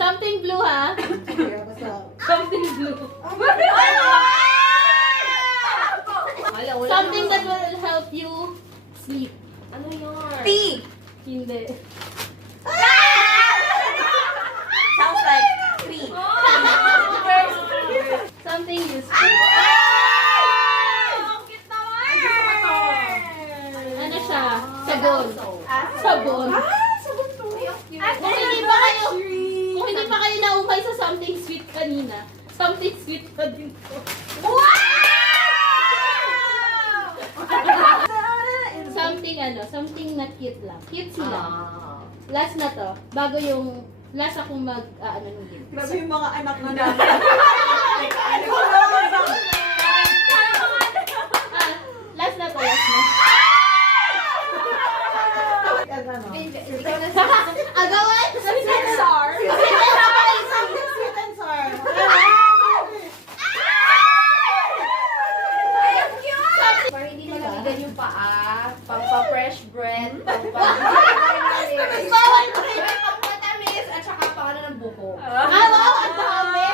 Something blue, ha? Something blue. Something that will help you sleep. Ano yun? Tea! Hindi. Sounds like tree. Something useful. Ang cute naman! Ano siya? Sabon. Sabon. Sabon to. Kung hindi pa kayo naumay sa something sweet kanina, something sweet pa din to. Something na cute lang. Cute sila. Last na to. Bago yung, last akong ano nung game. Grabe yung mga anak na namin. Last na to, last na. Agawan! Sweet and sour. Something sweet and sour. Para hindi malamigan yung paa, pampa-fresh bread, Bawal ko rin. pampa-tamis, at saka pang ano ng buko. Wow! Ang dami!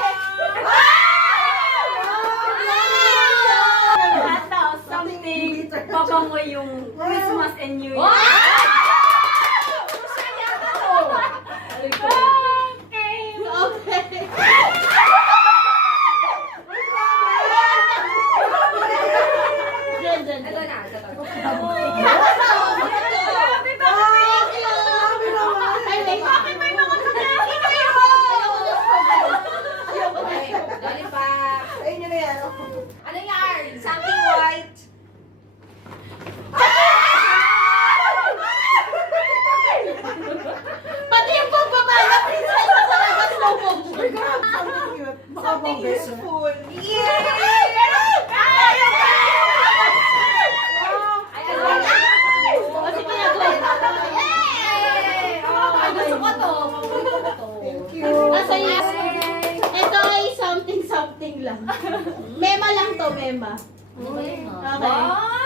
Something papango yung Christmas and New Year. Okay. Dyan. Ito na, ito. Ay, wait. Bakit may mga kanaki kayo? Okay, dali pa. Ayun yun na yan. Ano yan? Something white. Pati yung pagbabala, princess, sa labas slow motion. Something useful. Kasi ginagawa ito. Gusto ko to. Thank you. Nasa iyo. Ito ay something lang. Mema lang to, mema. Ano ba yun? Okay.